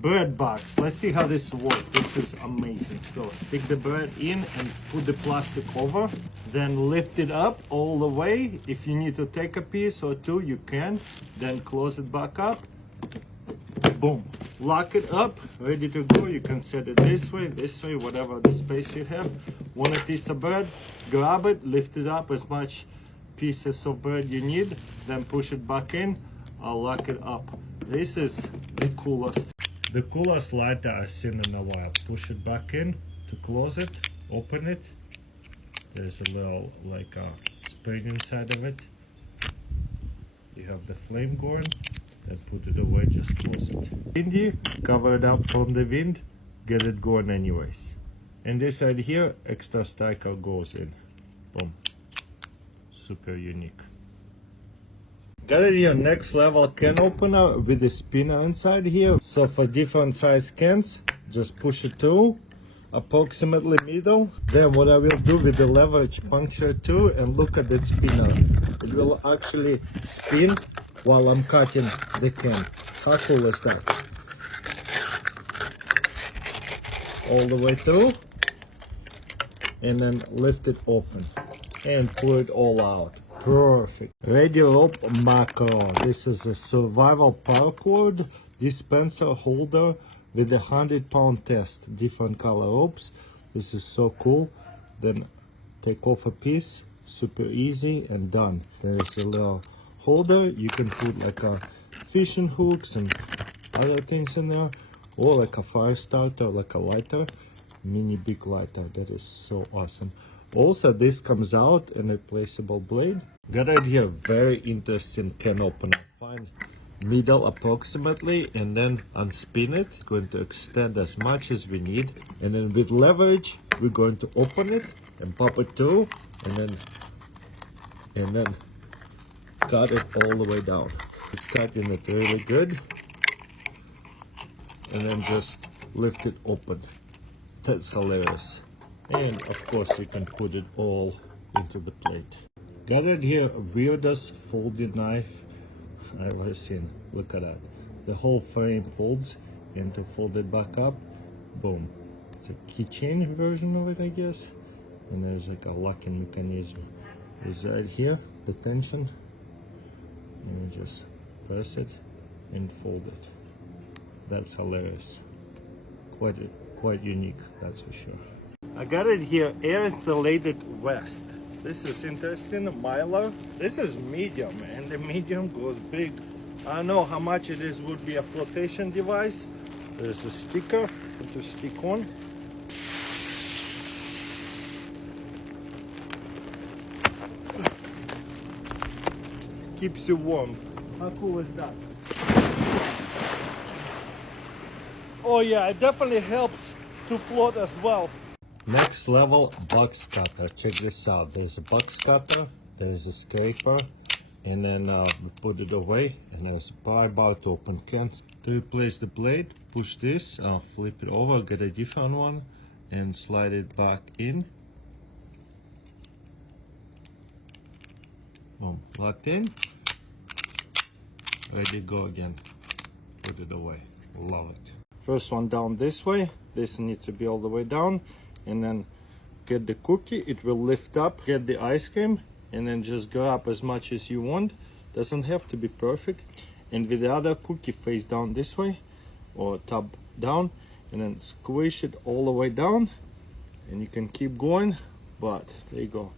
Bird box. Let's see how this works. This is amazing. So stick the bird in and put the plastic over. Then lift it up all the way. If you need to take a piece or two, you can. Then close it back up. Boom. Lock it up. Ready to go. You can set it this way, whatever the space you have. Want a piece of bird? Grab it, lift it up as much pieces of bird you need. Then push it back in. I'll lock it up. This is the coolest. The coolest lighter I've seen in a while. Push it back in to close it, open it. There's a little like a spring inside of it. You have the flame going, then put it away, just close it. Windy, cover it up from the wind, get it going anyways. And this side here, extra striker goes in. Boom. Super unique. Got it here, next level can opener with the spinner inside here. So for different size cans, just push it through, approximately middle. Then what I will do with the leverage puncture too, and look at that spinner. It will actually spin while I'm cutting the can. How cool is that? All the way through, and then lift it open and pull it all out. Perfect. Radio rope macro. This is a survival paracord dispenser holder with a 100-pound test. Different color ropes. This is so cool. Then take off a piece. Super easy and done. There's a little holder. You can put like a fishing hooks and other things in there, or like a fire starter, like a lighter, mini big lighter. That is so awesome. Also, this comes out in a replaceable blade. Got it here, very interesting can opener. Find middle approximately and then unspin it. Going to extend as much as we need. And then with leverage, we're going to open it and pop it through and then cut it all the way down. It's cutting it really good. And then just lift it open. That's hilarious. And of course you can put it all into the plate. Got it here, weirdest folding knife I've ever seen. Look at that. The whole frame folds, and to fold it back up, boom. It's a keychain version of it, I guess. And there's like a locking mechanism. Is right here, the tension. And you just press it and fold it. That's hilarious. Quite unique, that's for sure. I got it here, air insulated vest. This is interesting, Mylar. This is medium, and the medium goes big. I don't know how much it is, would be a flotation device. There's a sticker to stick on. Keeps you warm. How cool is that? Oh yeah, it definitely helps to float as well. Next level, box cutter. Check this out. There's a box cutter, there's a scraper, and then we put it away, and there's a pry bar to open cans. To replace the blade, push this, flip it over, get a different one, and slide it back in. Boom, locked in. Ready to go again. Put it away. Love it. First one down this way. This needs to be all the way down. And then get the cookie, it will lift up. Get the ice cream, and then just grab as much as you want. Doesn't have to be perfect. And with the other cookie, face down this way, or top down, and then squish it all the way down. And you can keep going, but there you go.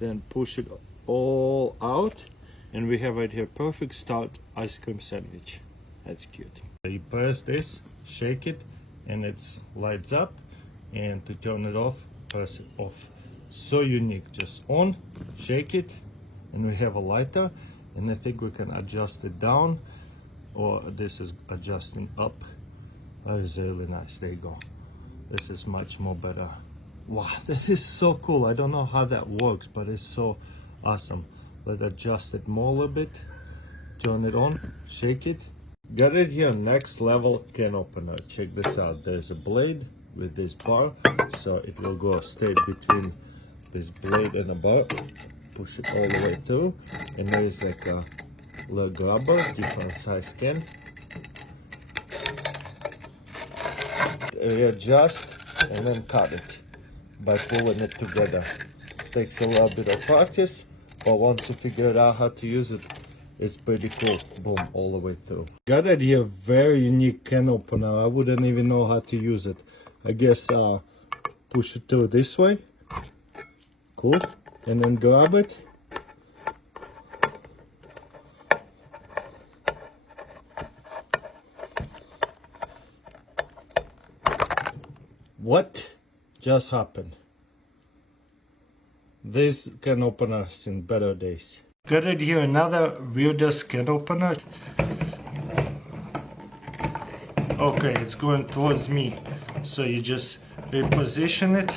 Then push it all out, and we have right here perfect start ice cream sandwich. That's cute. You press this, shake it, and it lights up. And to turn it off, press it off. So unique. Just on, shake it, and we have a lighter. And I think we can adjust it down, or this is adjusting up. That is really nice. There you go. This is much more better. Wow, this is so cool. I don't know how that works, but it's so awesome. Let's adjust it more a little bit. Turn it on, shake it. Got it here, next level can opener. Check this out. There's a blade with this bar, so it will go straight between this blade and the bar. Push it all the way through, and there is like a little grabber, different size can. readjust, and then cut it by pulling it together. Takes a little bit of practice, but once you figure out how to use it, it's pretty cool. Boom, all the way through. Got it here, very unique can opener. I wouldn't even know how to use it. I guess push it through this way. Cool. And then grab it. What just happened? This can opener in better days. Got it here, another weirdest can opener. Okay, it's going towards me. So you just reposition it,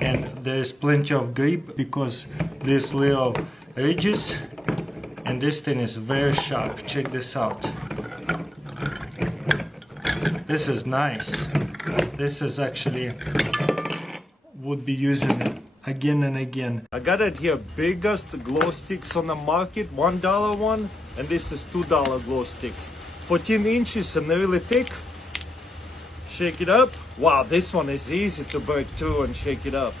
and there's plenty of grip because these little ridges, and this thing is very sharp. Check this out. This is nice. This is actually would be using it again and again. I got it here, biggest glow sticks on the market, $1 one, and this is $2 glow sticks. 14 inches and really thick. Shake it up. Wow, this one is easy to break through and shake it up.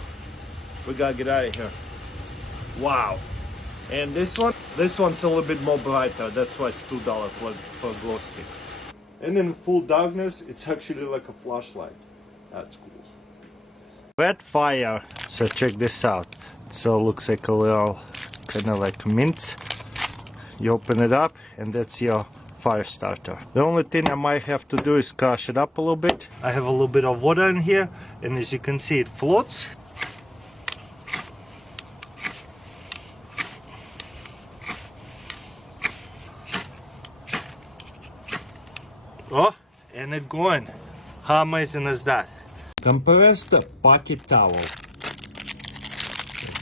We gotta get out of here. Wow. And this one's a little bit more brighter. That's why it's $2 per glow stick. And in full darkness, it's actually like a flashlight. That's cool. Red fire. So check this out. So it looks like a little kind of like mint. You open it up, and that's your fire starter. The only thing I might have to do is crush it up a little bit. I have a little bit of water in here, and as you can see, it floats. Oh, and it's going. How amazing is that? Compressed pocket towel.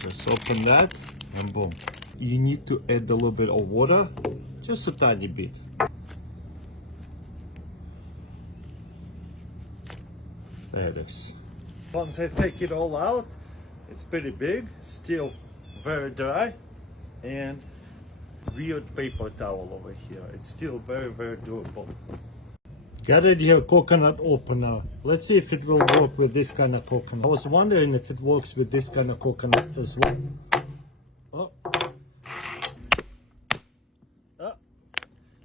Just open that, and boom. You need to add a little bit of water, just a tiny bit. There it is. Once I take it all out, it's pretty big, still very dry, and weird paper towel over here. It's still very, very durable. Got it here, coconut opener. Let's see if it will work with this kind of coconut. I was wondering if it works with this kind of coconuts as well. Oh.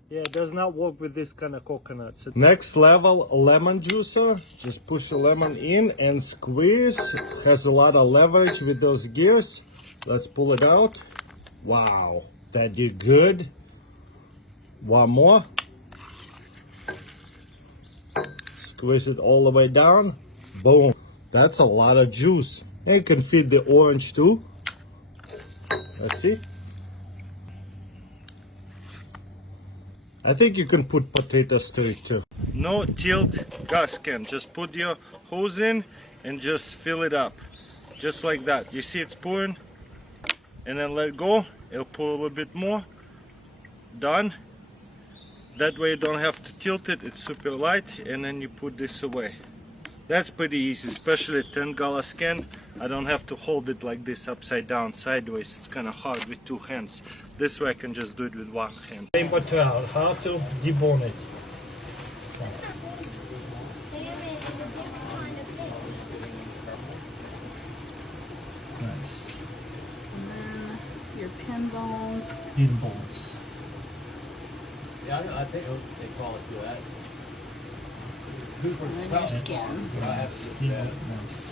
Yeah, it does not work with this kind of coconuts. Next level, lemon juicer. Just push a lemon in and squeeze. Has a lot of leverage with those gears. Let's pull it out. Wow, that did good. One more. Squeeze it all the way down. Boom. That's a lot of juice. And you can feed the orange too. Let's see. I think you can put potatoes to it too. No tilt gas can. Just put your hose in and just fill it up. Just like that. You see it's pouring? And then let go. It'll pour a little bit more. Done. That way you don't have to tilt it. It's super light. And then you put this away. That's pretty easy, especially a $10 can. I don't have to hold it like this upside down, sideways. It's kind of hard with two hands. This way I can just do it with one hand. Paper towel, how to debone it. So. Nice. And then your pin bones. Pin bones. Yeah, I think they call it that. And then your skin. Yeah, nice.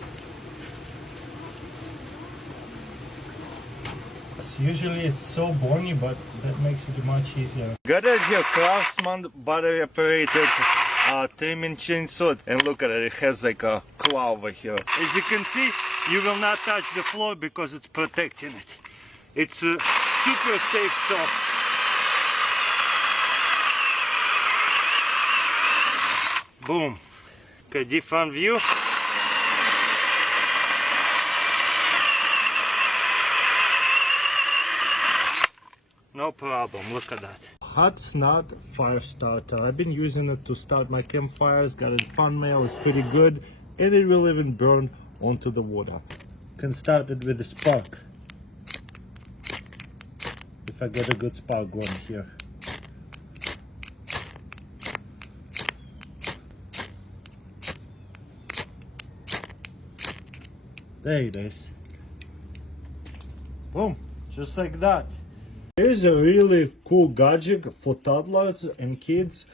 Usually it's so bony, but that makes it much easier. Got it here, Craftsman battery operated trimming chainsaw, and look at it, it has like a claw over here. As you can see, you will not touch the floor because it's protecting it. It's a super safe saw. Boom. Okay, different view. No problem, look at that. Hot Snot fire starter. I've been using it to start my campfires. Got it fan mail, it's pretty good. And it will even burn onto the water. Can start it with a spark. If I get a good spark going here. There it is. Boom, just like that. Here's a really cool gadget for toddlers and kids.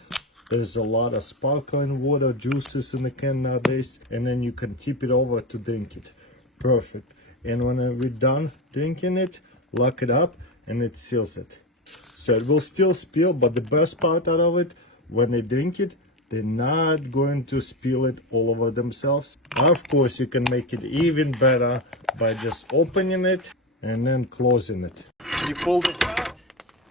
There's a lot of sparkling water, juices in the can nowadays, and then you can tip it over to drink it. Perfect. And when we're done drinking it, lock it up and it seals it. So it will still spill, but the best part out of it, when they drink it, they're not going to spill it all over themselves. Of course, you can make it even better by just opening it and then closing it. You pull this out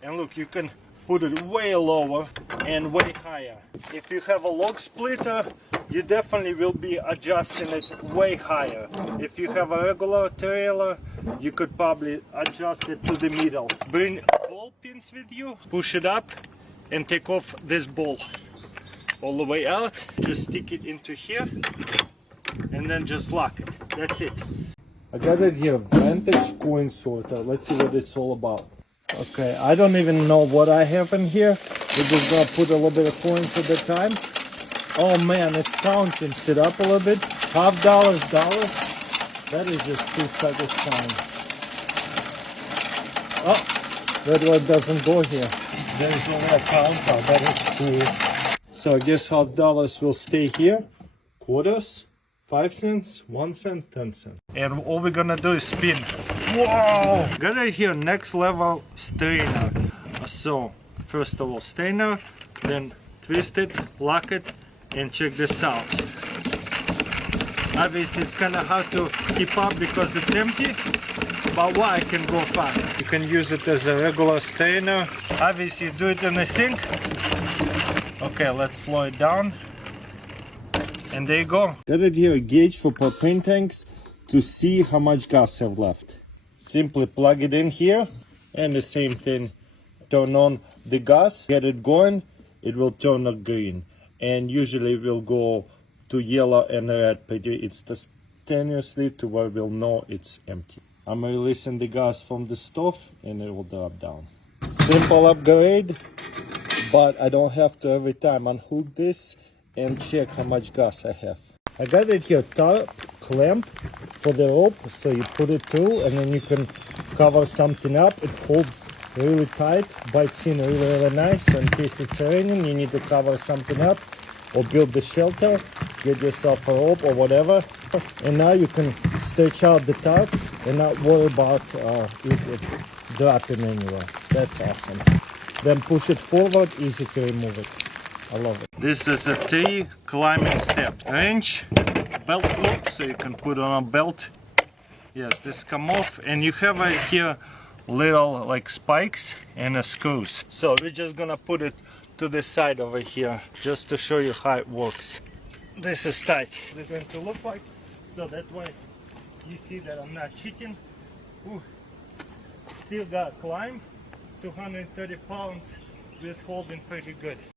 and look, you can put it way lower and way higher. If you have a log splitter, you definitely will be adjusting it way higher. If you have a regular trailer, you could probably adjust it to the middle. Bring ball pins with you, push it up and take off this ball all the way out. Just stick it into here and then just lock it. That's it. I got it here, Vantage coin sorter. Let's see what it's all about. Okay, I don't even know what I have in here. We're just gonna put a little bit of coins at a time. Oh man, it's counting. Sit up a little bit. $50, dollars. That is just too satisfying. Oh, that one doesn't go here. There is only a counter. That is cool. So I guess $50 will stay here. Quarters, 5 cents, 1 cent, 10 cents. And all we're gonna do is spin. Whoa! Got right here, next level strainer. So first of all, strainer, then twist it, lock it, and check this out. Obviously it's kind of hard to keep up because it's empty, but why I can go fast. You can use it as a regular strainer. Obviously do it in the sink. Okay, let's slow it down. And there you go. Got it here, a gauge for propane tanks to see how much gas have left. Simply plug it in here and the same thing. Turn on the gas, get it going, it will turn on green. And usually it will go to yellow and red pretty instantaneously to where we'll know it's empty. I'm releasing the gas from the stove and it will drop down. Simple upgrade, but I don't have to every time unhook this and check how much gas I have. I got it here, top clamp for the rope, so you put it through and then you can cover something up. It holds really tight, bites in really nice, so in case it's raining you need to cover something up or build the shelter, get yourself a rope or whatever, and now you can stretch out the tarp and not worry about it dropping anywhere. That's awesome. Then push it forward, easy to remove it. I love it. This is a 3 climbing steps. Wrench, belt loop, so you can put on a belt. Yes, this come off, and you have here little like spikes and screws. So we're just gonna put it to the side over here, just to show you how it works. This is tight. It's going to look like, so that way you see that I'm not cheating. Ooh. Still got climb, 230 pounds with holding pretty good.